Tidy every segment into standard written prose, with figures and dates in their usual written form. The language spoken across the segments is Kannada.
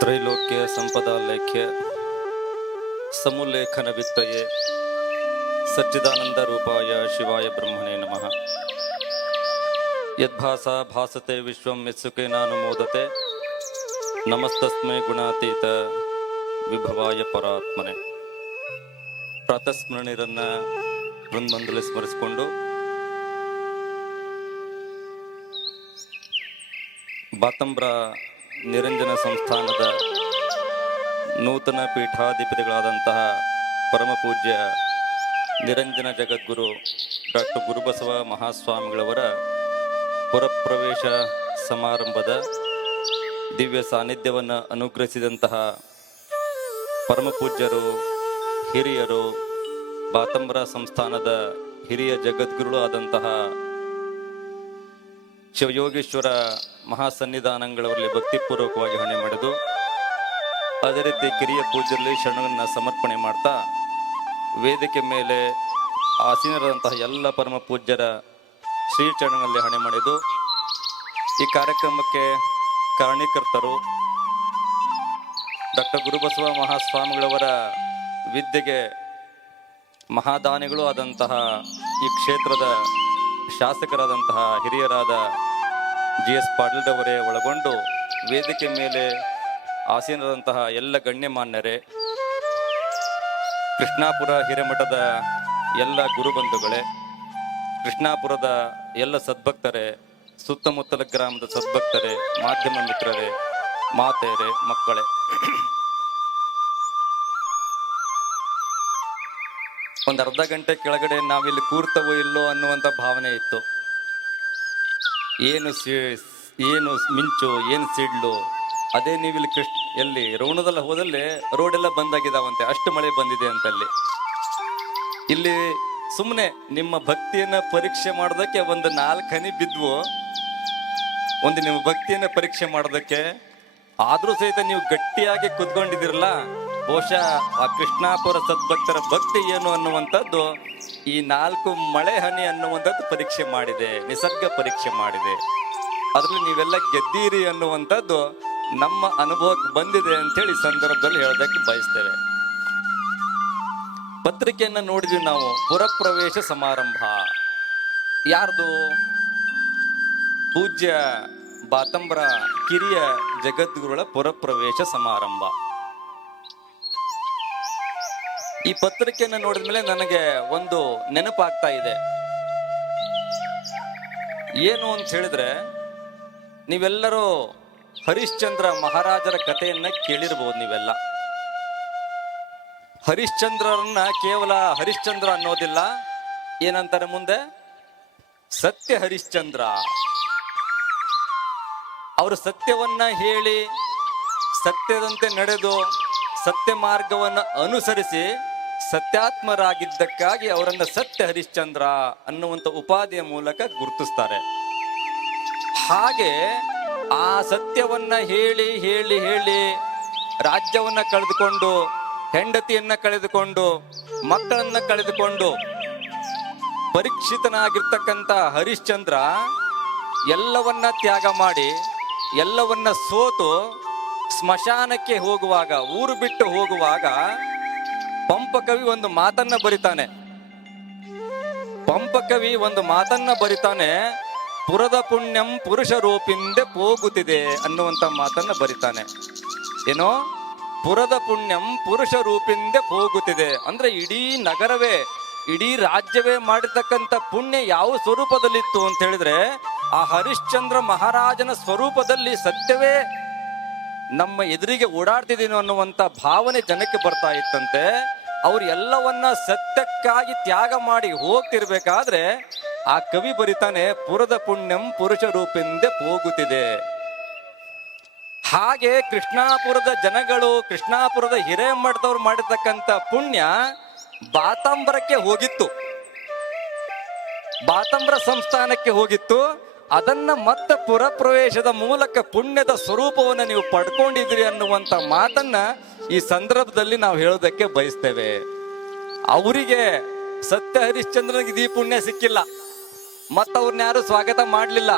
ತ್ರೈಲೋಕ್ಯ ಸಂಪದಾಲೇಖ್ಯ ಸಮುಲ್ಲೇಖನ ವಿತ್ತಯೇ ಸಚ್ಚಿದಾನಂದ ರೂಪಾಯ ಶಿವಾಯ ಬ್ರಹ್ಮಣೇ ನಮಃ. ಯದ್ಭಾಸ ಭಾಸತೆ ವಿಶ್ವಂ ಯತ್ಸುಖೇನಾನುಮೋದತೆ ನಮಸ್ತಸ್ಮೈ ಗುಣಾತೀತ ವಿಭವಾಯ ಪರಾತ್ಮನೆ. ಪ್ರಾತಸ್ಮರಣೀರನ್ನ ವೃಂದಮಂಡಲಿ ಸ್ಮರಿಸಿಕೊಂಡು ಬಾತಂಬ್ರ ನಿರಂಜನ ಸಂಸ್ಥಾನದ ನೂತನ ಪೀಠಾಧಿಪತಿಗಳಾದಂತಹ ಪರಮಪೂಜ್ಯ ನಿರಂಜನ ಜಗದ್ಗುರು ಡಾಕ್ಟರ್ ಗುರುಬಸವ ಮಹಾಸ್ವಾಮಿಗಳವರ ಪುರಪ್ರವೇಶ ಸಮಾರಂಭದ ದಿವ್ಯ ಸಾನ್ನಿಧ್ಯವನ್ನು ಅನುಗ್ರಹಿಸಿದಂತಹ ಪರಮಪೂಜ್ಯರು, ಹಿರಿಯರು, ಬಾತಂಬ್ರ ಸಂಸ್ಥಾನದ ಹಿರಿಯ ಜಗದ್ಗುರುಗಳು ಆದಂತಹ ಶಿವಯೋಗೇಶ್ವರ ಮಹಾಸನ್ನಿಧಾನಗಳವರಲ್ಲಿ ಭಕ್ತಿಪೂರ್ವಕವಾಗಿ ಹಣೆ ಮಾಡಿದು, ಅದೇ ರೀತಿ ಕಿರಿಯ ಪೂಜೆಯಲ್ಲಿ ಶರಣವನ್ನು ಸಮರ್ಪಣೆ ಮಾಡ್ತಾ ವೇದಿಕೆ ಮೇಲೆ ಆಸೀನರಾದಂತಹ ಎಲ್ಲ ಪರಮ ಪೂಜ್ಯರ ಶ್ರೀಚರಣಗಳಲ್ಲಿ ಹಣೆ ಮಾಡಿದು. ಈ ಕಾರ್ಯಕ್ರಮಕ್ಕೆ ಕಾರಣೀಕರ್ತರು ಡಾಕ್ಟರ್ ಗುರುಬಸವ ಮಹಾಸ್ವಾಮಿಗಳವರ ವಿದ್ಯೆಗೆ ಮಹಾದಾನಿಗಳು ಆದಂತಹ ಈ ಕ್ಷೇತ್ರದ ಶಾಸಕರಾದಂತಹ ಹಿರಿಯರಾದ GS ಪಾಟೀಲ್ರವರೇ ಒಳಗೊಂಡು ವೇದಿಕೆ ಮೇಲೆ ಆಸೀನರಾದಂತಹ ಎಲ್ಲ ಗಣ್ಯಮಾನ್ಯರೇ, ಕೃಷ್ಣಾಪುರ ಹಿರೇಮಠದ ಎಲ್ಲ ಗುರುಬಂಧುಗಳೇ, ಕೃಷ್ಣಾಪುರದ ಎಲ್ಲ ಸದ್ಭಕ್ತರೇ, ಸುತ್ತಮುತ್ತಲ ಗ್ರಾಮದ ಸದ್ಭಕ್ತರೇ, ಮಾಧ್ಯಮ ಮಿತ್ರರೇ, ಮಾತೆಯರೇ, ಮಕ್ಕಳೇ, ಒಂದು ಅರ್ಧ ಗಂಟೆ ಕೆಳಗಡೆ ನಾವಿಲ್ಲಿ ಕೂರ್ತವೋ ಇಲ್ಲೋ ಅನ್ನುವಂಥ ಭಾವನೆ ಇತ್ತು. ಏನು ಮಿಂಚು, ಏನು ಸಿಡ್ಲು, ಅದೇ ನೀವಿಲ್ಲಿ ಎಲ್ಲಿ ರೋಣದಲ್ಲ ಹೋದಲ್ಲಿ ರೋಡೆಲ್ಲ ಬಂದಾಗಿದ್ದಾವಂತೆ, ಅಷ್ಟು ಮಳೆ ಬಂದಿದೆ ಅಂತಲ್ಲಿ. ಇಲ್ಲಿ ಸುಮ್ಮನೆ ನಿಮ್ಮ ಭಕ್ತಿಯನ್ನ ಪರೀಕ್ಷೆ ಮಾಡೋದಕ್ಕೆ ಒಂದು 4 ಹನಿ ಬಿದ್ವು, ಒಂದು ನಿಮ್ಮ ಭಕ್ತಿಯನ್ನ ಪರೀಕ್ಷೆ ಮಾಡೋದಕ್ಕೆ. ಆದ್ರೂ ಸಹಿತ ನೀವು ಗಟ್ಟಿಯಾಗಿ ಕುತ್ಕೊಂಡಿದ್ದೀರಲ್ಲ, ಬಹುಶಃ ಆ ಕೃಷ್ಣಾಪುರ ಸದ್ಭಕ್ತರ ಭಕ್ತಿ ಏನು ಅನ್ನುವಂಥದ್ದು ಈ 4 ಮಳೆ ಹನಿ ಅನ್ನುವಂಥದ್ದು ಪರೀಕ್ಷೆ ಮಾಡಿದೆ, ನಿಸರ್ಗ ಪರೀಕ್ಷೆ ಮಾಡಿದೆ. ಅದರಲ್ಲಿ ನೀವೆಲ್ಲ ಗೆದ್ದೀರಿ ಅನ್ನುವಂಥದ್ದು ನಮ್ಮ ಅನುಭವಕ್ಕೆ ಬಂದಿದೆ ಅಂತೇಳಿ ಸಂದರ್ಭದಲ್ಲಿ ಹೇಳೋದಕ್ಕೆ ಬಯಸ್ತೇವೆ. ಪತ್ರಿಕೆಯನ್ನ ನೋಡಿದ್ವಿ ನಾವು, ಪುರಪ್ರವೇಶ ಸಮಾರಂಭ ಯಾರ್ದು? ಪೂಜ್ಯ ಬಾತಂಬ್ರ ಕಿರಿಯ ಜಗದ್ಗುರುಗಳ ಪುರಪ್ರವೇಶ ಸಮಾರಂಭ. ಈ ಪತ್ರಿಕೆಯನ್ನು ನೋಡಿದ ಮೇಲೆ ನನಗೆ ಒಂದು ನೆನಪಾಗ್ತಾ ಇದೆ. ಏನು ಅಂತ ಹೇಳಿದ್ರೆ, ನೀವೆಲ್ಲರೂ ಹರಿಶ್ಚಂದ್ರ ಮಹಾರಾಜರ ಕಥೆಯನ್ನ ಕೇಳಿರ್ಬೋದು. ನೀವೆಲ್ಲ ಹರಿಶ್ಚಂದ್ರರನ್ನ ಕೇವಲ ಹರಿಶ್ಚಂದ್ರ ಅನ್ನೋದಿಲ್ಲ, ಏನಂತಾರೆ ಮುಂದೆ, ಸತ್ಯ ಹರಿಶ್ಚಂದ್ರ. ಅವರು ಸತ್ಯವನ್ನ ಹೇಳಿ, ಸತ್ಯದಂತೆ ನಡೆದು, ಸತ್ಯ ಮಾರ್ಗವನ್ನು ಅನುಸರಿಸಿ ಸತ್ಯಾತ್ಮರಾಗಿದ್ದಕ್ಕಾಗಿ ಅವರನ್ನ ಸತ್ಯ ಹರಿಶ್ಚಂದ್ರ ಅನ್ನುವಂಥ ಉಪಾಧಿಯ ಮೂಲಕ ಗುರುತಿಸ್ತಾರೆ. ಹಾಗೆ ಆ ಸತ್ಯವನ್ನ ಹೇಳಿ ಹೇಳಿ ಹೇಳಿ ರಾಜ್ಯವನ್ನ ಕಳೆದುಕೊಂಡು, ಹೆಂಡತಿಯನ್ನ ಕಳೆದುಕೊಂಡು, ಮಕ್ಕಳನ್ನ ಕಳೆದುಕೊಂಡು ಪರೀಕ್ಷಿತನಾಗಿರ್ತಕ್ಕಂಥ ಹರಿಶ್ಚಂದ್ರ ಎಲ್ಲವನ್ನ ತ್ಯಾಗ ಮಾಡಿ, ಎಲ್ಲವನ್ನ ಸೋತು ಸ್ಮಶಾನಕ್ಕೆ ಹೋಗುವಾಗ, ಊರು ಬಿಟ್ಟು ಹೋಗುವಾಗ ಪಂಪಕವಿ ಒಂದು ಮಾತನ್ನ ಬರಿತಾನೆ. ಪಂಪಕವಿ ಒಂದು ಮಾತನ್ನ ಬರಿತಾನೆ, ಪುರದ ಪುಣ್ಯಂ ಪುರುಷ ರೂಪಿಂದೆ ಹೋಗುತ್ತಿದೆ ಅನ್ನುವಂಥ ಮಾತನ್ನ ಬರಿತಾನೆ. ಏನೋ, ಪುರದ ಪುಣ್ಯಂ ಪುರುಷ ರೂಪಿಂದೆ ಹೋಗುತ್ತಿದೆ ಅಂದ್ರೆ ಇಡೀ ನಗರವೇ, ಇಡೀ ರಾಜ್ಯವೇ ಮಾಡಿರ್ತಕ್ಕಂಥ ಪುಣ್ಯ ಯಾವ ಸ್ವರೂಪದಲ್ಲಿತ್ತು ಅಂತ ಹೇಳಿದ್ರೆ, ಆ ಹರಿಶ್ಚಂದ್ರ ಮಹಾರಾಜನ ಸ್ವರೂಪದಲ್ಲಿ ಸತ್ಯವೇ ನಮ್ಮ ಎದುರಿಗೆ ಓಡಾಡ್ತಿದ್ದೀನೋ ಅನ್ನುವಂಥ ಭಾವನೆ ಜನಕ್ಕೆ ಬರ್ತಾ ಇತ್ತಂತೆ. ಅವ್ರು ಎಲ್ಲವನ್ನ ಸತ್ಯಕ್ಕಾಗಿ ತ್ಯಾಗ ಮಾಡಿ ಹೋಗ್ತಿರ್ಬೇಕಾದ್ರೆ ಆ ಕವಿ ಬರಿತಾನೆ, ಪುರದ ಪುಣ್ಯಂ ಪುರುಷ ರೂಪಿಂದೆ ಹೋಗುತ್ತಿದೆ. ಹಾಗೆ ಕೃಷ್ಣಾಪುರದ ಜನಗಳು, ಕೃಷ್ಣಾಪುರದ ಹಿರೇಮಠದವ್ರು ಮಾಡಿರ್ತಕ್ಕಂಥ ಪುಣ್ಯ ಬಾತಂಬ್ರಕ್ಕೆ ಹೋಗಿತ್ತು, ಬಾತಂಬ್ರ ಸಂಸ್ಥಾನಕ್ಕೆ ಹೋಗಿತ್ತು. ಅದನ್ನ ಮತ್ತೆ ಪುರಪ್ರವೇಶದ ಮೂಲಕ ಪುಣ್ಯದ ಸ್ವರೂಪವನ್ನು ನೀವು ಪಡ್ಕೊಂಡಿದ್ದೀರಿ ಅನ್ನುವಂಥ ಮಾತನ್ನ ಈ ಸಂದರ್ಭದಲ್ಲಿ ನಾವು ಹೇಳೋದಕ್ಕೆ ಬಯಸ್ತೇವೆ. ಅವರಿಗೆ ಸತ್ಯ ಹರಿಶ್ಚಂದ್ರನಿಗೆ ಈ ಪುಣ್ಯ ಸಿಕ್ಕಿಲ್ಲ, ಮತ್ತವ್ರನ್ನ ಯಾರು ಸ್ವಾಗತ ಮಾಡಲಿಲ್ಲ.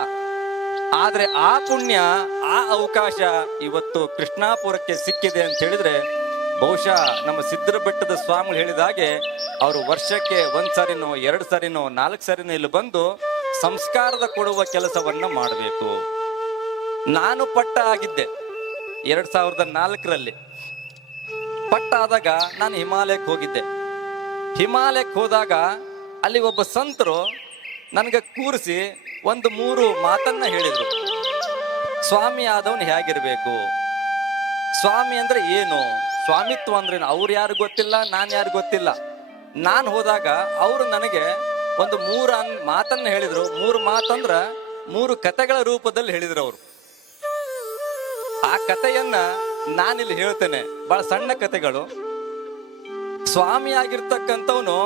ಆದ್ರೆ ಆ ಪುಣ್ಯ, ಆ ಅವಕಾಶ ಇವತ್ತು ಕೃಷ್ಣಾಪುರಕ್ಕೆ ಸಿಕ್ಕಿದೆ ಅಂತ ಹೇಳಿದ್ರೆ ಬಹುಶಃ ನಮ್ಮ ಸಿದ್ಧರ ಬೆಟ್ಟದ ಸ್ವಾಮಿಗಳು ಹೇಳಿದ ಹಾಗೆ ಅವರು ವರ್ಷಕ್ಕೆ 1 ಸಾರಿನೋ 2 ಸಾರಿನೋ 4 ಸಾರಿನೋ ಇಲ್ಲಿ ಬಂದು ಸಂಸ್ಕಾರದ ಕೊಡುವ ಕೆಲಸವನ್ನ ಮಾಡಬೇಕು. ನಾನು ಪಟ್ಟ ಆಗಿದ್ದೆ 2004ರಲ್ಲಿ. ಪಟ್ಟ ಆದಾಗ ನಾನು ಹಿಮಾಲಯಕ್ಕೆ ಹೋಗಿದ್ದೆ. ಹಿಮಾಲಯಕ್ಕೆ ಹೋದಾಗ ಅಲ್ಲಿ ಒಬ್ಬ ಸಂತರು ನನಗೆ ಕೂರಿಸಿ ಒಂದು 3 ಮಾತನ್ನ ಹೇಳಿದ್ರು. ಸ್ವಾಮಿ ಆದವನು ಹೇಗಿರ್ಬೇಕು, ಸ್ವಾಮಿ ಅಂದ್ರೆ ಏನು, ಸ್ವಾಮಿತ್ವ ಅಂದ್ರೆ ಅವ್ರು ಯಾರು ಗೊತ್ತಿಲ್ಲ, ನಾನು ಯಾರು ಗೊತ್ತಿಲ್ಲ. ನಾನು ಹೋದಾಗ ಅವರು ನನಗೆ ಒಂದು 3 ಮಾತನ್ನ ಹೇಳಿದ್ರು. 3 ಮಾತಂದ್ರ 3 ಕಥೆಗಳ ರೂಪದಲ್ಲಿ ಹೇಳಿದ್ರು ಅವರು. ಆ ಕಥೆಯನ್ನ ನಾನಿಲ್ಲಿ ಹೇಳ್ತೇನೆ, ಬಹಳ ಸಣ್ಣ ಕಥೆಗಳು. ಸ್ವಾಮಿ ಆಗಿರ್ತಕ್ಕಂಥವನು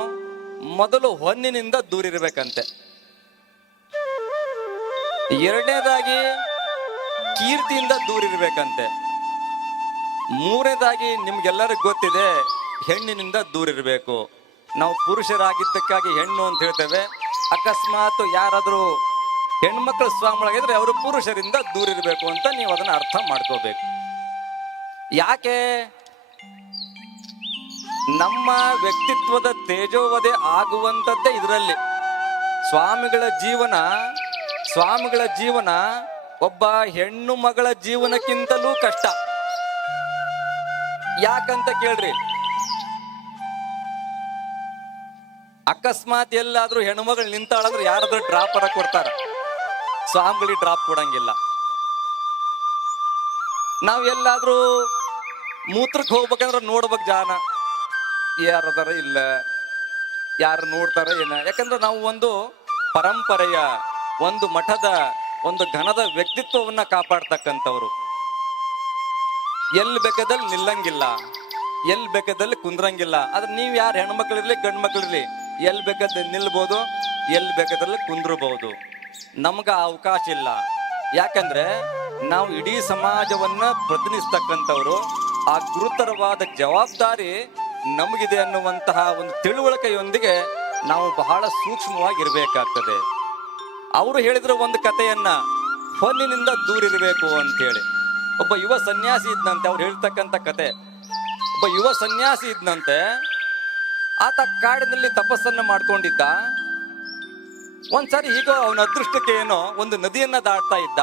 ಮೊದಲು ಹೊನ್ನಿನಿಂದ ದೂರ ಇರ್ಬೇಕಂತೆ. 2ನೇದಾಗಿ ಕೀರ್ತಿಯಿಂದ ದೂರ ಇರ್ಬೇಕಂತೆ. 3ನೇದಾಗಿ ನಿಮ್ಗೆಲ್ಲರಿಗೂ ಗೊತ್ತಿದೆ, ಹೆಣ್ಣಿನಿಂದ ದೂರ ಇರಬೇಕು. ನಾವು ಪುರುಷರಾಗಿದ್ದಕ್ಕಾಗಿ ಹೆಣ್ಣು ಅಂತ ಹೇಳ್ತೇವೆ. ಅಕಸ್ಮಾತ್ ಯಾರಾದ್ರೂ ಹೆಣ್ಮಕ್ಳು ಸ್ವಾಮಿಗಳಾಗಿದ್ರೆ ಅವರು ಪುರುಷರಿಂದ ದೂರ ಇರಬೇಕು ಅಂತ ನೀವು ಅದನ್ನ ಅರ್ಥ ಮಾಡ್ಕೋಬೇಕು. ಯಾಕೆ? ನಮ್ಮ ವ್ಯಕ್ತಿತ್ವದ ತೇಜೋವಧೆ ಆಗುವಂಥದ್ದೇ ಇದರಲ್ಲಿ. ಸ್ವಾಮಿಗಳ ಜೀವನ ಒಬ್ಬ ಹೆಣ್ಣು ಮಗಳ ಜೀವನಕ್ಕಿಂತಲೂ ಕಷ್ಟ. ಯಾಕಂತ ಕೇಳ್ರಿ, ಅಕಸ್ಮಾತ್ ಎಲ್ಲಾದ್ರೂ ಹೆಣ್ಮಗಳು ನಿಂತಾಳಂದ್ರೆ ಯಾರಾದ್ರೂ ಡ್ರಾಪ್ ಅರ ಕೊಡ್ತಾರ, ಸ್ವಾಮಿಗಳಿಗೆ ಡ್ರಾಪ್ ಕೊಡಂಗಿಲ್ಲ. ನಾವ್ ಎಲ್ಲಾದ್ರೂ ಮೂತ್ರಕ್ಕೆ ಹೋಗ್ಬೇಕಂದ್ರೆ ನೋಡ್ಬೇಕು, ಜಾನ ಯಾರದಾರ ಇಲ್ಲ, ಯಾರು ನೋಡ್ತಾರ ಏನ. ಯಾಕಂದ್ರೆ ನಾವು ಒಂದು ಪರಂಪರೆಯ, ಒಂದು ಮಠದ, ಒಂದು ಘನದ ವ್ಯಕ್ತಿತ್ವವನ್ನ ಕಾಪಾಡ್ತಕ್ಕಂಥವ್ರು. ಎಲ್ಲಿ ಬೇಕಾದಲ್ಲಿ ನಿಲ್ಲಂಗಿಲ್ಲ, ಎಲ್ಲಿ ಬೇಕಾದಲ್ಲಿ ಕುಂದ್ರಂಗಿಲ್ಲ. ಆದ್ರೆ ನೀವ್ ಯಾರು ಹೆಣ್ಮಕ್ಳಿರ್ಲಿ ಗಂಡು ಮಕ್ಳಿರ್ಲಿ ಎಲ್ಲಿ ಬೇಕಾದ್ರೆ ನಿಲ್ಬಹುದು, ಎಲ್ಲಿ ಬೇಕಾದ್ರಲ್ಲಿ ಕುಂದ್ರಬಹುದು. ನಮ್ಗ ಅವಕಾಶ ಇಲ್ಲ. ಯಾಕಂದ್ರೆ ನಾವು ಇಡೀ ಸಮಾಜವನ್ನ ಪ್ರತಿನಿಧಿಸ್ತಕ್ಕಂಥವ್ರು. ಆ ಗುರುತರವಾದ ಜವಾಬ್ದಾರಿ ನಮಗಿದೆ ಅನ್ನುವಂತಹ ಒಂದು ತಿಳುವಳಿಕೆಯೊಂದಿಗೆ ನಾವು ಬಹಳ ಸೂಕ್ಷ್ಮವಾಗಿರ್ಬೇಕಾಗ್ತದೆ. ಅವರು ಹೇಳಿದ್ರು ಒಂದು ಕಥೆಯನ್ನ, ಹೊನ್ನಿನಿಂದ ದೂರ ಇರಬೇಕು ಅಂತ ಹೇಳಿ. ಒಬ್ಬ ಯುವ ಸನ್ಯಾಸಿ ಇದ್ನಂತೆ. ಅವ್ರು ಹೇಳ್ತಕ್ಕಂಥ ಕತೆ, ಒಬ್ಬ ಯುವ ಸನ್ಯಾಸಿ ಇದ್ನಂತೆ. ಆತ ಕಾಡಿನಲ್ಲಿ ತಪಸ್ಸನ್ನ ಮಾಡ್ಕೊಂಡಿದ್ದ. ಒಂದ್ಸರಿ ಈಗ ಅವನ ಅದೃಷ್ಟಕ್ಕೆ ಏನೋ ಒಂದು ನದಿಯನ್ನ ದಾಟ್ತಾ ಇದ್ದ.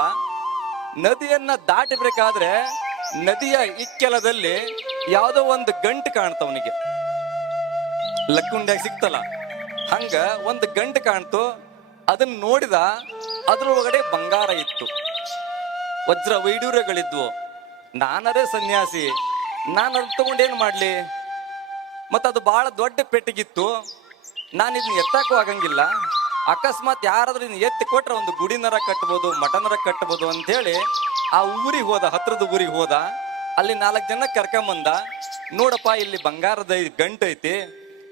ನದಿಯನ್ನ ದಾಟಬೇಕಾದ್ರೆ ನದಿಯ ಇಕ್ಕೆಲದಲ್ಲಿ ಯಾವುದೋ ಒಂದು ಗಂಟು ಕಾಣ್ತವನಿಗೆ, ಲಕ್ಕುಂಡ್ಯಾಗ ಸಿಕ್ತಲ್ಲ ಹಂಗ ಒಂದು ಗಂಟು ಕಾಣ್ತು. ಅದನ್ನ ನೋಡಿದ, ಅದ್ರೊಳಗಡೆ ಬಂಗಾರ ಇತ್ತು, ವಜ್ರ ವೈಡೂರ್ಯಗಳಿದ್ವು. ನಾನರೇ ಸನ್ಯಾಸಿ, ನಾನು ಅದು ತಗೊಂಡೇನ್ ಮಾಡ್ಲಿ? ಮತ್ತದು ಬಹಳ ದೊಡ್ಡ ಪೆಟ್ಟಿಗಿತ್ತು, ನಾನು ಇದನ್ನ ಎತ್ತಕ್ಕೂ ಆಗಂಗಿಲ್ಲ. ಅಕಸ್ಮಾತ್ ಯಾರಾದ್ರೂ ಇದನ್ನ ಎತ್ತಿ ಕೊಟ್ರೆ ಒಂದು ಗುಡಿನರ ಕಟ್ಬೋದು, ಮಠನರ ಕಟ್ಬೋದು ಅಂತ ಹೇಳಿ ಆ ಊರಿಗೆ ಹೋದ, ಹತ್ರದ ಊರಿಗೆ ಹೋದ. ಅಲ್ಲಿ 4 ಜನ ಕರ್ಕೊಂಬಂದ. ನೋಡಪ್ಪ, ಇಲ್ಲಿ ಬಂಗಾರದ ಗಂಟು ಐತಿ,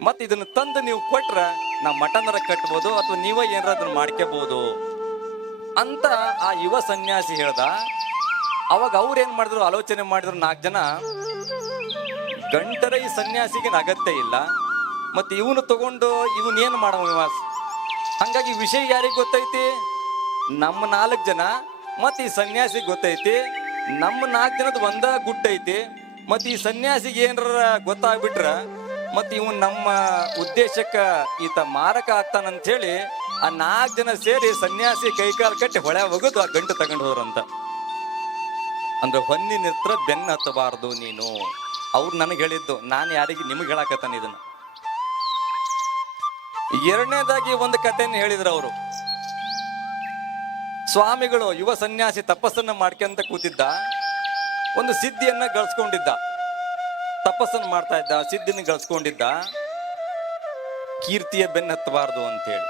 ಮತ್ ಇದನ್ನ ತಂದು ನೀವು ಕೊಟ್ರ ನಾ ಮಠನರ ಕಟ್ಬೋದು, ಅಥವಾ ನೀವೇ ಏನಾರ ಅದನ್ನ ಮಾಡ್ಕೋಬಹುದು ಅಂತ ಆ ಯುವ ಸನ್ಯಾಸಿ ಹೇಳ್ದ. ಅವಾಗ ಅವ್ರೇನ್ ಮಾಡಿದ್ರು, ಆಲೋಚನೆ ಮಾಡಿದ್ರು 4 ಜನ, ಗಂಟರ ಈ ಸನ್ಯಾಸಿಗೆ ಅಗತ್ಯ ಇಲ್ಲ, ಮತ್ತೆ ಇವನು ತಗೊಂಡು ಇವನೇನ್ ಮಾಡವ. ಹಂಗಾಗಿ ವಿಷಯ ಯಾರಿಗೆ ಗೊತ್ತೈತಿ? ನಮ್ಮ 4 ಜನ ಮತ್ತೆ ಈ ಸನ್ಯಾಸಿಗೆ ಗೊತ್ತೈತಿ. ನಮ್ಮ 4 ಜನದ ಒಂದ ಗುಟ್ಟೈತಿ. ಮತ್ತೆ ಈ ಸನ್ಯಾಸಿಗೆ ಏನಾರ ಗೊತ್ತಾಗ್ಬಿಟ್ರ ಮತ್ತೆ ಇವನ್ ನಮ್ಮ ಉದ್ದೇಶಕ್ಕ ಈತ ಮಾರಕ ಆಗ್ತಾನಂತ ಹೇಳಿ ಆ 4 ಜನ ಸೇರಿ ಸನ್ಯಾಸಿ ಕೈಕಾಲು ಕಟ್ಟಿ ಹೊಳೆ ಹೋಗೋದು, ಆ ಗಂಟು ತಗೊಂಡು ಹೋದ್ರಂತ. ಅಂದ್ರೆ ಹೊನ್ನಿನ ಹತ್ರ ಬೆನ್ನ ಹತ್ತಬಾರದು ನೀನು. ಅವ್ರು ನನಗೆ ಹೇಳಿದ್ದು, ನಾನು ಯಾರಿಗೆ ನಿಮ್ಗೆ ಹೇಳಕತ್ತಾನ ಇದನ್ನ. 2ನೇದಾಗಿ ಒಂದು ಕಥೆಯನ್ನು ಹೇಳಿದ್ರು ಅವರು. ಸ್ವಾಮಿಗಳು ಯುವ ಸನ್ಯಾಸಿ ತಪಸ್ಸನ್ನ ಮಾಡ್ಕೊಂತ ಕೂತಿದ್ದ. ಒಂದು ಸಿದ್ಧಿಯನ್ನ ಗಳಿಸ್ಕೊಂಡಿದ್ದ, ತಪಸ್ಸನ್ನು ಮಾಡ್ತಾ ಇದ್ದ, ಸಿದ್ಧಿನ ಗಳಿಸ್ಕೊಂಡಿದ್ದ. ಕೀರ್ತಿಯ ಬೆನ್ನ ಹತ್ತಬಾರ್ದು ಅಂತೇಳಿ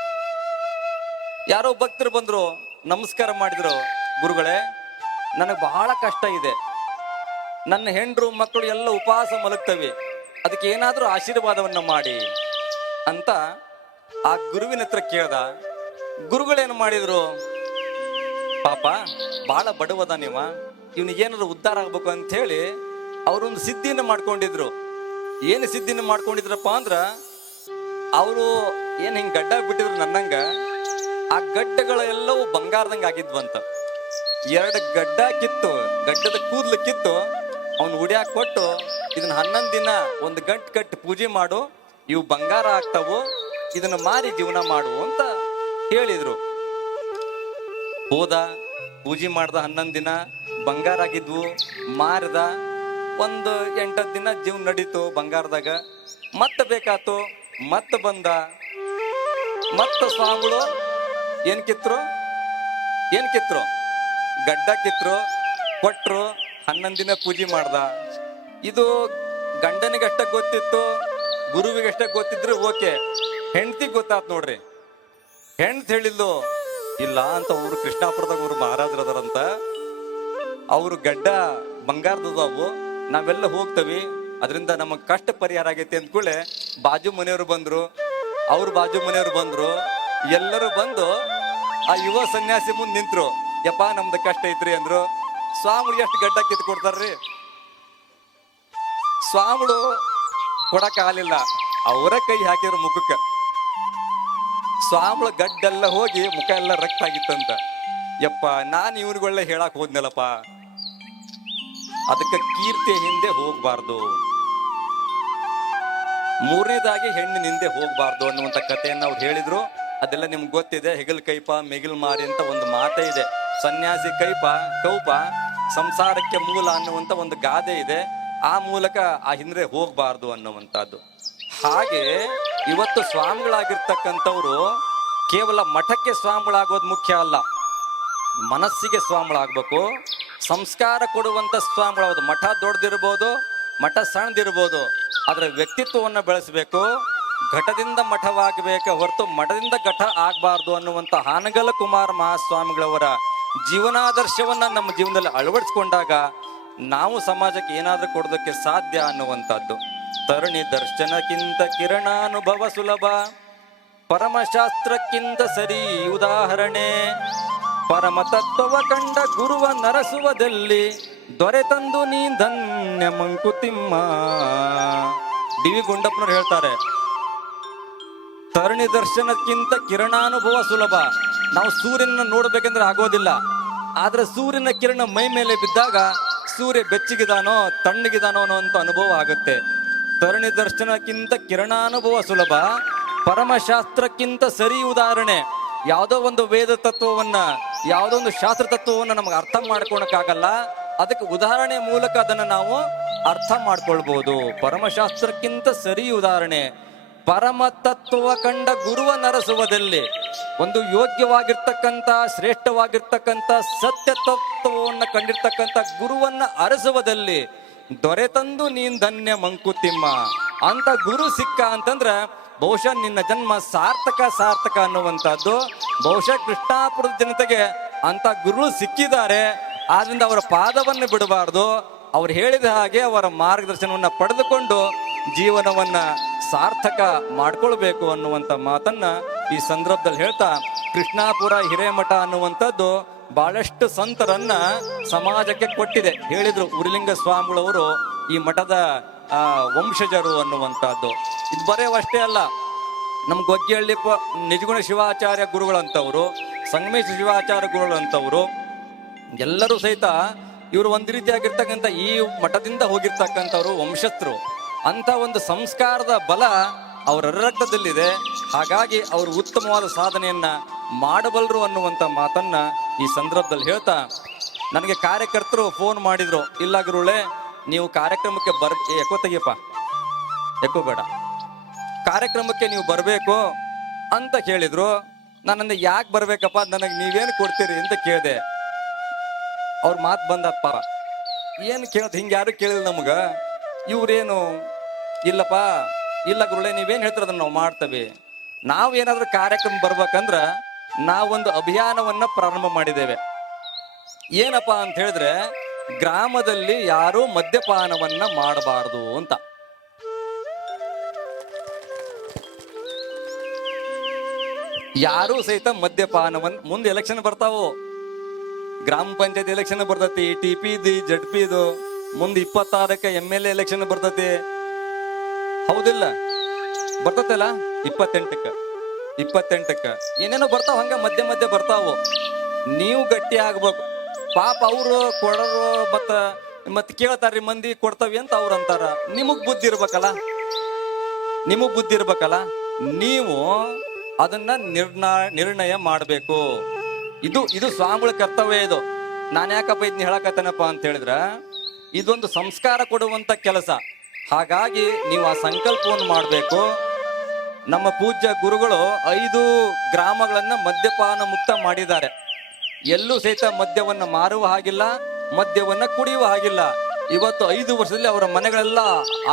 ಯಾರೋ ಭಕ್ತರು ಬಂದ್ರು, ನಮಸ್ಕಾರ ಮಾಡಿದ್ರು. ಗುರುಗಳೇ, ನನಗೆ ಬಹಳ ಕಷ್ಟ ಇದೆ, ನನ್ನ ಹೆಂಡ್ರು ಮಕ್ಕಳು ಎಲ್ಲ ಉಪವಾಸ ಮಲಗ್ತವೆ, ಅದಕ್ಕೆ ಏನಾದ್ರೂ ಆಶೀರ್ವಾದವನ್ನ ಮಾಡಿ ಅಂತ ಆ ಗುರುವಿನ ಹತ್ರ ಕೇಳ್ದ. ಗುರುಗಳೇನು ಮಾಡಿದ್ರು, ಪಾಪ ಬಹಳ ಬಡವದ ಇವನಿಗೇನಾದ್ರು ಉದ್ಧಾರ ಆಗ್ಬೇಕು ಅಂತ ಹೇಳಿ ಅವರೊಂದು ಸಿದ್ಧಿಯನ್ನು ಮಾಡ್ಕೊಂಡಿದ್ರು. ಏನು ಸಿದ್ಧಿನ ಮಾಡ್ಕೊಂಡಿದ್ರಪ್ಪ ಅಂದ್ರ, ಅವರು ಏನ್ ಹಿಂಗ್ ಗಡ್ಡ ಬಿಟ್ಟಿದ್ರು ನನ್ನಂಗ, ಆ ಗಡ್ಡಗಳೆಲ್ಲವೂ ಬಂಗಾರದಂಗ ಆಗಿದ್ವಂತ. ಎರಡು ಗಡ್ಡದ ಕೂದಲು ಕಿತ್ತು ಅವನು ಉಡಿಯಾಕ ಕೊಟ್ಟು, ಇದನ್ನ 11 ದಿನ ಒಂದು ಗಂಟು ಕಟ್ಟಿ ಪೂಜೆ ಮಾಡು, ಇವು ಬಂಗಾರ ಆಗ್ತಾವು, ಇದನ್ನ ಮಾರಿ ಜೀವನ ಮಾಡು ಅಂತ ಹೇಳಿದ್ರು. ಹೋದ, ಪೂಜೆ ಮಾಡ್ದ, 11 ದಿನ ಬಂಗಾರ ಆಗಿದ್ವು, ಮಾರಿದ. ಒಂದು 8 ದಿನ ಜೀವನ ನಡೀತು ಬಂಗಾರದಾಗ. ಮತ್ತೆ ಬೇಕಾತು, ಮತ್ತೆ ಬಂದ. ಮತ್ತ ಸ್ವಾಮಿಗಳು ಏನ್ ಕಿತ್ರು ಗಡ್ಡ ಕಿತ್ರು, ಕೊಟ್ರು. 11 ದಿನ ಪೂಜೆ ಮಾಡ್ದ. ಇದು ಗಂಡನಿಗಷ್ಟ ಗೊತ್ತಿತ್ತು, ಗುರುವಿಗಷ್ಟ ಗೊತ್ತಿದ್ರೆ ಓಕೆ. ಹೆಂಡತಿಗೆ ಗೊತ್ತಾತ್ ನೋಡ್ರಿ. ಹೆಂಡ್ತಿ ಹೇಳಿದ್ಲು ಇಲ್ಲ ಅಂತ. ಅವರು ಕೃಷ್ಣಾಪುರದಾಗ ಅವ್ರು ಮಹಾರಾಜರದಾರಂತ. ಅವರು ಗಡ್ಡ ಬಂಗಾರದವು, ನಾವೆಲ್ಲ ಹೋಗ್ತವಿ, ಅದರಿಂದ ನಮಗ್ ಕಷ್ಟ ಪರಿಹಾರ ಆಗೈತಿ ಅಂದ್ಕೂಳೆ ಬಾಜು ಮನೆಯವರು ಬಂದ್ರು. ಬಾಜು ಮನೆಯವರು ಬಂದ್ರು. ಎಲ್ಲರೂ ಬಂದು ಆ ಯುವ ಸನ್ಯಾಸಿ ಮುಂದೆ ನಿಂತ್ರು. ಯಪ್ಪ ನಮ್ದು ಕಷ್ಟ ಐತ್ರಿ ಅಂದ್ರು. ಸ್ವಾಮಿಗಳು ಎಷ್ಟು ಗಡ್ಡ ಕಿತ್ತು ಕೊಡ್ತಾರ್ರಿ? ಸ್ವಾಮಿಗಳು ಕೊಡಕ್ ಆಗಲಿಲ್ಲ, ಅವರ ಕೈ ಹಾಕಿದ್ರು ಮುಖಕ್ಕೆ. ಸ್ವಾಮಿಗಳ ಗಡ್ಡೆಲ್ಲ ಹೋಗಿ ಮುಖ ಎಲ್ಲ ರಕ್ತ ಆಗಿತ್ತಂತ. ಯಪ್ಪ ನಾನು ಇವ್ರಿಗೆಲ್ಲ ಹೇಳಕ್ ಹೋದ್ನಲ್ಲಪ್ಪ. ಅದಕ್ಕೆ ಕೀರ್ತಿ ಹಿಂದೆ ಹೋಗ್ಬಾರ್ದು, ಮೂರನೇದಾಗಿ ಹೆಣ್ಣಿನ ಹಿಂದೆ ಹೋಗ್ಬಾರ್ದು ಅನ್ನುವಂಥ ಕಥೆಯನ್ನ ಅವ್ರು ಹೇಳಿದ್ರು. ಅದೆಲ್ಲ ನಿಮ್ಗೆ ಗೊತ್ತಿದೆ. ಹೆಗಲ್ ಕೈಪ ಮೆಗಿಲ್ ಮಾರಿ ಅಂತ ಒಂದು ಮಾತೇ ಇದೆ. ಸನ್ಯಾಸಿ ಕೌಪ ಸಂಸಾರಕ್ಕೆ ಮೂಲ ಅನ್ನುವಂಥ ಒಂದು ಗಾದೆ ಇದೆ. ಆ ಮೂಲಕ ಆ ಹಿಂದೆ ಹೋಗ್ಬಾರ್ದು ಅನ್ನುವಂಥದ್ದು. ಹಾಗೆ ಇವತ್ತು ಸ್ವಾಮಿಗಳಾಗಿರ್ತಕ್ಕಂಥವ್ರು ಕೇವಲ ಮಠಕ್ಕೆ ಸ್ವಾಮಿಗಳಾಗೋದು ಮುಖ್ಯ ಅಲ್ಲ, ಮನಸ್ಸಿಗೆ ಸ್ವಾಮಿಗಳಾಗ್ಬೇಕು. ಸಂಸ್ಕಾರ ಕೊಡುವಂತ ಸ್ವಾಮಿಗಳಾಗೋದು. ಮಠ ದೊಡ್ಡದಿರ್ಬೋದು, ಮಠ ಸಣ್ಣದಿರ್ಬೋದು, ಅದರ ವ್ಯಕ್ತಿತ್ವವನ್ನು ಬೆಳೆಸಬೇಕು. ಘಟದಿಂದ ಮಠವಾಗಬೇಕೆ ಹೊರತು ಮಠದಿಂದ ಘಟ ಆಗಬಾರ್ದು ಅನ್ನುವಂಥ ಹಾನಗಲ್ ಕುಮಾರ ಮಹಾಸ್ವಾಮಿಗಳವರ ಜೀವನಾದರ್ಶವನ್ನ ನಮ್ಮ ಜೀವನದಲ್ಲಿ ಅಳವಡಿಸ್ಕೊಂಡಾಗ ನಾವು ಸಮಾಜಕ್ಕೆ ಏನಾದ್ರೂ ಕೊಡೋದಕ್ಕೆ ಸಾಧ್ಯ ಅನ್ನುವಂಥದ್ದು. ತರುಣಿ ದರ್ಶನಕ್ಕಿಂತ ಕಿರಣಾನುಭವ ಸುಲಭ, ಪರಮಶಾಸ್ತ್ರಕ್ಕಿಂತ ಸರಿ ಉದಾಹರಣೆ, ಪರಮ ತತ್ವವ ಕಂಡ ಗುರುವ ನರಸುವದಲ್ಲಿ ದೊರೆತಂದು ನೀ ಧನ್ಯ ಮಂಕುತಿಮ್ಮ. ಡಿ ವಿ ಗುಂಡಪ್ಪನವ್ರು ಹೇಳ್ತಾರೆ, ತರುಣಿ ದರ್ಶನಕ್ಕಿಂತ ಕಿರಣಾನುಭವ ಸುಲಭ. ನಾವು ಸೂರ್ಯನ ನೋಡ್ಬೇಕಂದ್ರೆ ಆಗೋದಿಲ್ಲ, ಆದ್ರೆ ಸೂರ್ಯನ ಕಿರಣ ಮೈ ಮೇಲೆ ಬಿದ್ದಾಗ ಸೂರ್ಯ ಬೆಚ್ಚಗಿದಾನೋ ತಣ್ಣಗಿದಾನೋ ಅನ್ನೋಂಥ ಅನುಭವ ಆಗುತ್ತೆ. ತರುಣಿ ದರ್ಶನಕ್ಕಿಂತ ಕಿರಣಾನುಭವ ಸುಲಭ, ಪರಮಶಾಸ್ತ್ರಕ್ಕಿಂತ ಸರಿ ಉದಾಹರಣೆ. ಯಾವುದೋ ಒಂದು ವೇದ ತತ್ವವನ್ನ, ಯಾವುದೋ ಒಂದು ಶಾಸ್ತ್ರ ತತ್ವವನ್ನ ನಮಗೆ ಅರ್ಥ ಮಾಡ್ಕೊಳಕ್ಕಾಗಲ್ಲ, ಅದಕ್ಕೆ ಉದಾಹರಣೆ ಮೂಲಕ ಅದನ್ನ ನಾವು ಅರ್ಥ ಮಾಡ್ಕೊಳ್ಬಹುದು. ಪರಮಶಾಸ್ತ್ರಕ್ಕಿಂತ ಸರಿ ಉದಾಹರಣೆ, ಪರಮ ತತ್ವ ಕಂಡ ಗುರುವ ನರಸುವದಲ್ಲಿ. ಒಂದು ಯೋಗ್ಯವಾಗಿರ್ತಕ್ಕಂಥ ಶ್ರೇಷ್ಠವಾಗಿರ್ತಕ್ಕಂಥ ಸತ್ಯ ತತ್ವವನ್ನು ಕಂಡಿರ್ತಕ್ಕಂಥ ಗುರುವನ್ನ ಅರಸುವುದಲ್ಲಿ ದೊರೆತಂದು ನೀನ್ ಧನ್ಯ ಮಂಕುತಿಮ್ಮ. ಅಂತ ಗುರು ಸಿಕ್ಕ ಅಂತಂದ್ರ ಬಹುಶಃ ನಿನ್ನ ಜನ್ಮ ಸಾರ್ಥಕ ಅನ್ನುವಂಥದ್ದು. ಬಹುಶಃ ಕೃಷ್ಣಾಪುರದ ಜನತೆಗೆ ಅಂತ ಗುರು ಸಿಕ್ಕಿದ್ದಾರೆ. ಆದ್ರಿಂದ ಅವರ ಪಾದವನ್ನು ಬಿಡಬಾರ್ದು. ಅವ್ರು ಹೇಳಿದ ಹಾಗೆ ಅವರ ಮಾರ್ಗದರ್ಶನವನ್ನ ಪಡೆದುಕೊಂಡು ಜೀವನವನ್ನ ಸಾರ್ಥಕ ಮಾಡ್ಕೊಳ್ಬೇಕು ಅನ್ನುವಂಥ ಮಾತನ್ನ ಈ ಸಂದರ್ಭದಲ್ಲಿ ಹೇಳ್ತಾ, ಕೃಷ್ಣಾಪುರ ಹಿರೇಮಠ ಅನ್ನುವಂಥದ್ದು ಬಹಳಷ್ಟು ಸಂತರನ್ನ ಸಮಾಜಕ್ಕೆ ಕೊಟ್ಟಿದೆ. ಹೇಳಿದ್ರು ಉರಿಲಿಂಗ ಸ್ವಾಮಿಗಳವರು ಈ ಮಠದ ವಂಶಜರು ಅನ್ನುವಂಥದ್ದು. ಇದು ಬರೆಯವಷ್ಟೇ ಅಲ್ಲ, ನಮ್ ಗೊಗ್ಗಿಹಳ್ಳಿ ನಿಜಗುಣ ಶಿವಾಚಾರ್ಯ ಗುರುಗಳಂತವ್ರು, ಸಂಗಮೇಶ ಶಿವಾಚಾರ್ಯ ಗುರುಗಳಂತವ್ರು ಎಲ್ಲರೂ ಸಹಿತ ಇವರು ಒಂದು ರೀತಿಯಾಗಿರ್ತಕ್ಕಂಥ ಈ ಮಠದಿಂದ ಹೋಗಿರ್ತಕ್ಕಂಥವ್ರು ವಂಶಸ್ಥರು. ಅಂತ ಒಂದು ಸಂಸ್ಕಾರದ ಬಲ ಅವರ ರಕ್ತದಲ್ಲಿದೆ. ಹಾಗಾಗಿ ಅವರು ಉತ್ತಮವಾದ ಸಾಧನೆಯನ್ನ ಮಾಡಬಲ್ಲರು ಅನ್ನುವಂಥ ಮಾತನ್ನ ಈ ಸಂದರ್ಭದಲ್ಲಿ ಹೇಳ್ತಾ, ನನಗೆ ಕಾರ್ಯಕರ್ತರು ಫೋನ್ ಮಾಡಿದ್ರು, ಇಲ್ಲ ಗುರುಳೆ ನೀವು ಕಾರ್ಯಕ್ರಮಕ್ಕೆ ಎಕೋ ತೆಗಿಯಪ್ಪ, ಎಕೋ ಬೇಡ, ಕಾರ್ಯಕ್ರಮಕ್ಕೆ ನೀವು ಬರಬೇಕು ಅಂತ ಕೇಳಿದ್ರು. ನಾನಂದ್ರೆ ಯಾಕೆ ಬರ್ಬೇಕಪ್ಪ, ನನಗೆ ನೀವೇನು ಕೊಡ್ತೀರಿ ಅಂತ ಕೇಳಿದೆ. ಅವ್ರ ಮಾತು ಬಂದಪ್ಪ, ಏನು ಕೇಳತ್, ಹಿಂಗೆ ಯಾರು ಕೇಳಿಲ್ಲ ನಮ್ಗ. ಇವ್ರೇನು ಇಲ್ಲಪ್ಪ, ಇಲ್ಲ ಗುರುಳೆ ನೀವೇನು ಹೇಳ್ತೀರ ಅದನ್ನ ನಾವು ಮಾಡ್ತೇವೆ. ನಾವೇನಾದ್ರೂ ಕಾರ್ಯಕ್ರಮ ಬರ್ಬೇಕಂದ್ರ ನಾವೊಂದು ಅಭಿಯಾನವನ್ನ ಪ್ರಾರಂಭ ಮಾಡಿದ್ದೇವೆ. ಏನಪ್ಪಾ ಅಂತ ಹೇಳಿದ್ರೆ, ಗ್ರಾಮದಲ್ಲಿ ಯಾರು ಮದ್ಯಪಾನವನ್ನ ಮಾಡಬಾರದು ಅಂತ. ಯಾರು ಸಹಿತ ಮದ್ಯಪಾನವನ್ನ, ಮುಂದೆ ಎಲೆಕ್ಷನ್ ಬರ್ತಾವು, ಗ್ರಾಮ ಪಂಚಾಯತ್ ಎಲೆಕ್ಷನ್ ಬರ್ತೈತಿ, TP ZP ಮುಂದೆ 26ಕ್ಕೆ MLA ಎಲೆಕ್ಷನ್ ಬರ್ತೈತಿ, ಹೌದಿಲ್ಲ? ಬರ್ತೈತಲ್ಲ 28ಕ್ಕೆ ಏನೇನೋ ಬರ್ತಾವ, ಹಂಗ ಮಧ್ಯೆ ಬರ್ತಾವು. ನೀವು ಗಟ್ಟಿ ಆಗ್ಬೇಕು. ಪಾಪ ಅವರು ಕೊಡೋರು ಮತ್ತ ಕೇಳ್ತಾರ್ರಿ ಮಂದಿ ಕೊಡ್ತಾವಿ ಅಂತ ಅವ್ರು ಅಂತಾರ. ನಿಮಗ್ ಬುದ್ಧಿ ಇರ್ಬೇಕಲ್ಲ, ನೀವು ಅದನ್ನ ನಿರ್ಣಯ ಮಾಡಬೇಕು. ಇದು ಸ್ವಾಮಿಗಳ ಕರ್ತವ್ಯ. ಇದು ನಾನು ಯಾಕಪ್ಪ ಇದನ್ನ ಹೇಳಕತ್ತೇನಪ್ಪ ಅಂತ ಹೇಳಿದ್ರ, ಇದೊಂದು ಸಂಸ್ಕಾರ ಕೊಡುವಂತ ಕೆಲಸ. ಹಾಗಾಗಿ ನೀವು ಆ ಸಂಕಲ್ಪವನ್ನು ಮಾಡಬೇಕು. ನಮ್ಮ ಪೂಜ್ಯ ಗುರುಗಳು 5 ಗ್ರಾಮಗಳನ್ನ ಮದ್ಯಪಾನ ಮುಕ್ತ ಮಾಡಿದ್ದಾರೆ. ಎಲ್ಲೂ ಸಹಿತ ಮದ್ಯವನ್ನ ಮಾರುವ ಹಾಗಿಲ್ಲ, ಮದ್ಯವನ್ನ ಕುಡಿಯುವ ಹಾಗಿಲ್ಲ. ಇವತ್ತು 5 ವರ್ಷದಲ್ಲಿ ಅವರ ಮನೆಗಳೆಲ್ಲ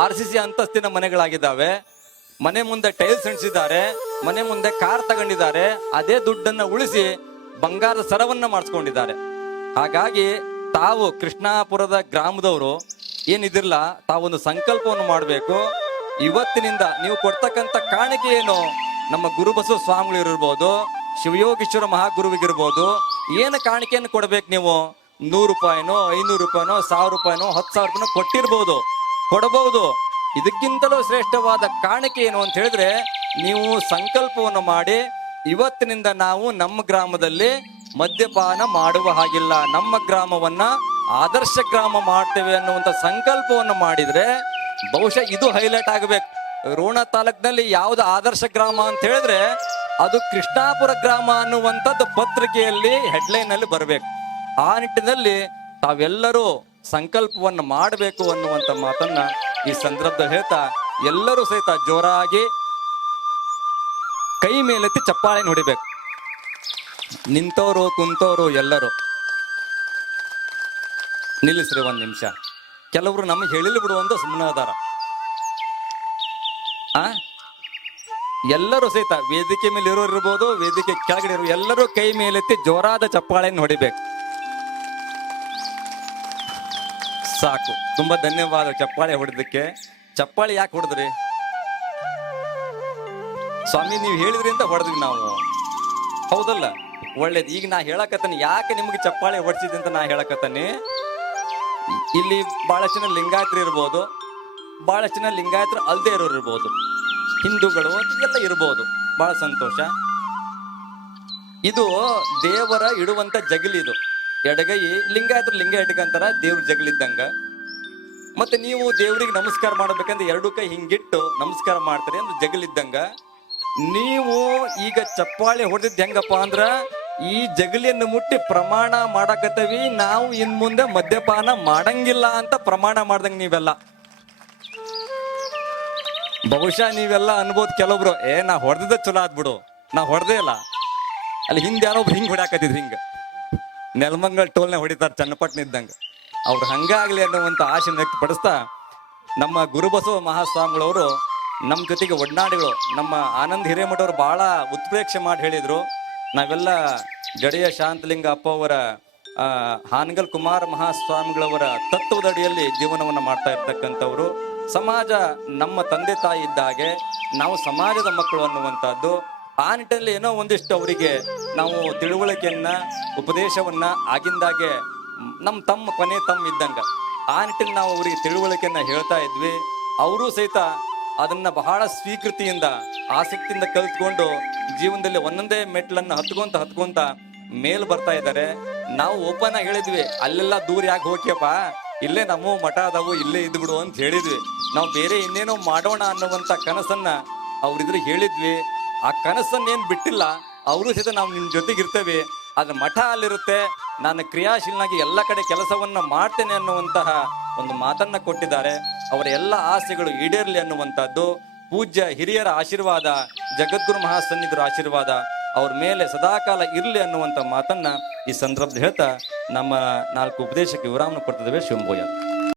RCC ಅಂತಸ್ತಿನ ಮನೆಗಳಾಗಿದ್ದಾವೆ. ಮನೆ ಮುಂದೆ ಟೈಲ್ಸ್ ಅಂಟಿಸಿದ್ದಾರೆ, ಮನೆ ಮುಂದೆ ಕಾರ್ ತಗೊಂಡಿದ್ದಾರೆ. ಅದೇ ದುಡ್ಡನ್ನ ಉಳಿಸಿ ಬಂಗಾರದ ಸರವನ್ನ ಮಾಡಿಸ್ಕೊಂಡಿದ್ದಾರೆ. ಹಾಗಾಗಿ ತಾವು ಕೃಷ್ಣಾಪುರದ ಗ್ರಾಮದವರು ಏನಿದಿರಲ್ಲ, ತಾವೊಂದು ಸಂಕಲ್ಪವನ್ನು ಮಾಡಬೇಕು. ಇವತ್ತಿನಿಂದ ನೀವು ಕೊಡ್ತಕ್ಕಂಥ ಕಾಣಿಕೆ ಏನು, ನಮ್ಮ ಗುರುಬಸವ ಸ್ವಾಮಿಗಳು ಇರ್ಬೋದು, ಶಿವಯೋಗೀಶ್ವರ ಮಹಾಗುರುವಿಗಿರ್ಬೋದು, ಏನು ಕಾಣಿಕೆಯನ್ನು ಕೊಡ್ಬೇಕು ನೀವು? 100 ರೂಪಾಯಿನೋ 500 ರೂಪಾಯಿನೋ 1000 ರೂಪಾಯಿನೋ 10,000 ರೂಪಾಯಿನೋ ಕೊಡಬಹುದು. ಇದಕ್ಕಿಂತಲೂ ಶ್ರೇಷ್ಠವಾದ ಕಾಣಿಕೆ ಏನು ಅಂತ ಹೇಳಿದ್ರೆ, ನೀವು ಸಂಕಲ್ಪವನ್ನು ಮಾಡಿ ಇವತ್ತಿನಿಂದ ನಾವು ನಮ್ಮ ಗ್ರಾಮದಲ್ಲಿ ಮದ್ಯಪಾನ ಮಾಡುವ ಹಾಗಿಲ್ಲ, ನಮ್ಮ ಗ್ರಾಮವನ್ನ ಆದರ್ಶ ಗ್ರಾಮ ಮಾಡ್ತೇವೆ ಅನ್ನುವಂಥ ಸಂಕಲ್ಪವನ್ನು ಮಾಡಿದ್ರೆ ಬಹುಶಃ ಇದು ಹೈಲೈಟ್ ಆಗಬೇಕು. ರೋಣ ತಾಲೂಕಿನಲ್ಲಿ ಯಾವ್ದು ಆದರ್ಶ ಗ್ರಾಮ ಅಂತ ಹೇಳಿದ್ರೆ ಅದು ಕೃಷ್ಣಾಪುರ ಗ್ರಾಮ ಅನ್ನುವಂಥದ್ದು ಪತ್ರಿಕೆಯಲ್ಲಿ ಹೆಡ್ಲೈನ್ ಅಲ್ಲಿ ಬರಬೇಕು. ಆ ನಿಟ್ಟಿನಲ್ಲಿ ತಾವೆಲ್ಲರೂ ಸಂಕಲ್ಪವನ್ನು ಮಾಡಬೇಕು ಅನ್ನುವಂಥ ಮಾತನ್ನ ಈ ಸಂದರ್ಭದಲ್ಲಿ ಹೇಳ್ತಾ, ಎಲ್ಲರೂ ಸಹಿತ ಜೋರಾಗಿ ಕೈ ಮೇಲೆತ್ತಿ ಚಪ್ಪಾಳೆ ಹೊಡಿಬೇಕು. ನಿಂತವರು ಕುಂತವರು ಎಲ್ಲರೂ ನಿಲ್ಲಿಸ್ರಿ 1 ನಿಮಿಷ. ಕೆಲವರು ನಮಗೆ ಹೇಳಿಲ್ಲ ಬಿಡುವಂತ ಸುಮ್ಮನೆ ಅದಾರ. ಎಲ್ಲರೂ ಸಹಿತ ವೇದಿಕೆ ಮೇಲೆ ಇರೋರು ಇರ್ಬೋದು, ವೇದಿಕೆ ಕೆಳಗಡೆ ಇರೋ ಎಲ್ಲರೂ ಕೈ ಮೇಲೆತ್ತಿ ಜೋರಾದ ಚಪ್ಪಾಳೆಯನ್ನು ಹೊಡಿಬೇಕು. ಸಾಕು, ತುಂಬಾ ಧನ್ಯವಾದ ಚಪ್ಪಾಳೆ ಹೊಡೆದಕ್ಕೆ. ಚಪ್ಪಾಳೆ ಯಾಕೆ ಹೊಡೆದ್ರಿ ಸ್ವಾಮಿ? ನೀವು ಹೇಳಿದ್ರಿ ಅಂತ ಹೊಡೆದ್ವಿ ನಾವು, ಹೌದಲ್ಲ? ಒಳ್ಳೇದು. ಈಗ ನಾ ಹೇಳಕತ್ತಾನೆ ಯಾಕೆ ನಿಮ್ಗೆ ಚಪ್ಪಾಳೆ ಹೊಡ್ಸಿದೆ ಅಂತ ನಾ ಹೇಳಕತ್ತಾನೆ. ಇಲ್ಲಿ ಬಹಳಷ್ಟು ಜನ ಲಿಂಗಾಯತರು ಇರ್ಬೋದು, ಬಹಳಷ್ಟು ಜನ ಲಿಂಗಾಯತರು ಅಲ್ದೇ ಇರೋರು ಇರ್ಬೋದು, ಹಿಂದೂಗಳು ಎಲ್ಲ ಇರ್ಬೋದು. ಬಹಳ ಸಂತೋಷ. ಇದು ದೇವರ ಇಡುವಂತ ಜಗಲಿ. ಇದು ಎಡಗೈ ಲಿಂಗಾಯತರು ಲಿಂಗ ಇಟ್ಕಂತಾರ, ದೇವ್ರ ಜಗಲಿದ್ದಂಗ. ಮತ್ತೆ ನೀವು ದೇವ್ರಿಗೆ ನಮಸ್ಕಾರ ಮಾಡ್ಬೇಕಂದ್ರೆ 2 ಕೈ ಹಿಂಗಿಟ್ಟು ನಮಸ್ಕಾರ ಮಾಡ್ತಾರೆ ಅಂದ್ರೆ ಜಗಲಿದ್ದಂಗ. ನೀವು ಈಗ ಚಪ್ಪಾಳೆ ಹೊಡೆದಿದ್ದು ಹೆಂಗಪ್ಪ ಅಂದ್ರ ಈ ಜಗಲಿಯನ್ನು ಮುಟ್ಟಿ ಪ್ರಮಾಣ ಮಾಡಕತ್ತವಿ, ನಾವು ಇನ್ ಮುಂದೆ ಮದ್ಯಪಾನ ಮಾಡಂಗಿಲ್ಲ ಅಂತ ಪ್ರಮಾಣ ಮಾಡ್ದಂಗ ನೀವೆಲ್ಲ. ಬಹುಶಃ ನೀವೆಲ್ಲ ಅನ್ಬೋದು ಕೆಲವೊಬ್ರು, ನಾ ಹೊಡೆದಿದ್ದ ಚಲೋ ಆದ್ಬಿಡು, ನಾ ಹೊಡೆದೇ ಇಲ್ಲ. ಅಲ್ಲಿ ಹಿಂದೆ ಯಾರೊಬ್ರು ಹಿಂಗ್ ಹೊಡ್ಯಾಕತ್ತಿದ್ರು, ಹಿಂಗ ನೆಲಮಂಗಲ್ ಟೋಲ್ನ ಹೊಡಿತಾರ ಚನ್ನಪಟ್ಟಣ ಇದ್ದಂಗ. ಅವ್ರು ಹಂಗಾಗ್ಲಿ ಅನ್ನುವಂತ ಆಶೆ ವ್ಯಕ್ತಪಡಿಸ್ತಾ, ನಮ್ಮ ಗುರುಬಸವ ಮಹಾಸ್ವಾಮಿಗಳವರು ನಮ್ಮ ಜೊತೆಗೆ ಒಡನಾಡಿಗಳು, ನಮ್ಮ ಆನಂದ್ ಹಿರೇಮಠ ಅವರು ಬಹಳ ಉತ್ಪ್ರೇಕ್ಷೆ ಮಾಡಿ ಹೇಳಿದ್ರು. ನಾವೆಲ್ಲ ಜಡೆಯ ಶಾಂತಲಿಂಗ ಅಪ್ಪ ಅವರ ಹಾನಗಲ್ ಕುಮಾರ ಮಹಾಸ್ವಾಮಿಗಳವರ ತತ್ವದ ಅಡಿಯಲ್ಲಿ ಜೀವನವನ್ನು ಮಾಡ್ತಾ ಇರ್ತಕ್ಕಂಥವ್ರು. ಸಮಾಜ ನಮ್ಮ ತಂದೆ ತಾಯಿ ಇದ್ದಾಗೆ ನಾವು ಸಮಾಜದ ಮಕ್ಕಳು ಅನ್ನುವಂಥದ್ದು. ಆ ನಿಟ್ಟಿನಲ್ಲಿ ಏನೋ ಒಂದಿಷ್ಟು ಅವರಿಗೆ ನಾವು ತಿಳುವಳಿಕೆಯನ್ನ, ಉಪದೇಶವನ್ನ ಆಗಿಂದಾಗೆ ನಮ್ಮ ಕೊನೆ ತಮ್ಮ ಇದ್ದಂಗ ಆ ನಿಟ್ಟಿನಲ್ಲಿ ನಾವು ಅವರಿಗೆ ತಿಳುವಳಿಕೆಯನ್ನ ಹೇಳ್ತಾ ಇದ್ವಿ. ಅವರು ಸಹಿತ ಅದನ್ನ ಬಹಳ ಸ್ವೀಕೃತಿಯಿಂದ, ಆಸಕ್ತಿಯಿಂದ ಕಲಿತ್ಕೊಂಡು ಜೀವನದಲ್ಲಿ ಒಂದೊಂದೇ ಮೆಟ್ಲನ್ನ ಹತ್ಕೊಂತ ಮೇಲ್ ಬರ್ತಾ ಇದ್ದಾರೆ. ನಾವು ಓಪನ್ ಆಗಿ ಹೇಳಿದ್ವಿ, ಅಲ್ಲೆಲ್ಲ ದೂರ ಯಾಕೆ ಹೋಗ್ಯಪ್ಪ, ಇಲ್ಲೇ ನಮ್ಮ ಮಠ ಅದಾವು, ಇಲ್ಲೇ ಇದ್ಬಿಡು ಅಂತ ಹೇಳಿದ್ವಿ. ನಾವು ಬೇರೆ ಇನ್ನೇನೋ ಮಾಡೋಣ ಅನ್ನುವಂಥ ಕನಸನ್ನ ಅವ್ರಿದ್ರೆ ಹೇಳಿದ್ವಿ. ಆ ಕನಸನ್ನೇನು ಬಿಟ್ಟಿಲ್ಲ, ಅವರು ಸಹಿತ ನಾವು ನಿನ್ನ ಜೊತೆಗೆ ಇರ್ತೇವೆ, ಅದ್ರ ಮಠ ಅಲ್ಲಿರುತ್ತೆ, ನಾನು ಕ್ರಿಯಾಶೀಲನಾಗಿ ಎಲ್ಲ ಕಡೆ ಕೆಲಸವನ್ನ ಮಾಡ್ತೇನೆ ಅನ್ನುವಂತಹ ಒಂದು ಮಾತನ್ನ ಕೊಟ್ಟಿದ್ದಾರೆ. ಅವರ ಎಲ್ಲ ಆಸೆಗಳು ಈಡೇರಲಿ ಅನ್ನುವಂಥದ್ದು ಪೂಜ್ಯ ಹಿರಿಯರ ಆಶೀರ್ವಾದ, ಜಗದ್ಗುರು ಮಹಾಸನ್ನಿಧರ ಆಶೀರ್ವಾದ ಅವ್ರ ಮೇಲೆ ಸದಾಕಾಲ ಇರಲಿ ಅನ್ನುವಂಥ ಮಾತನ್ನ ಈ ಸಂದರ್ಭದಲ್ಲಿ ಹೇಳ್ತಾ ನಮ್ಮ 4 ಉಪದೇಶಕ್ಕೆ ವಿರಾಮ ಕೊಡ್ತಿದ್ದೇವೆ. ಶಿವಂಭೂಯ.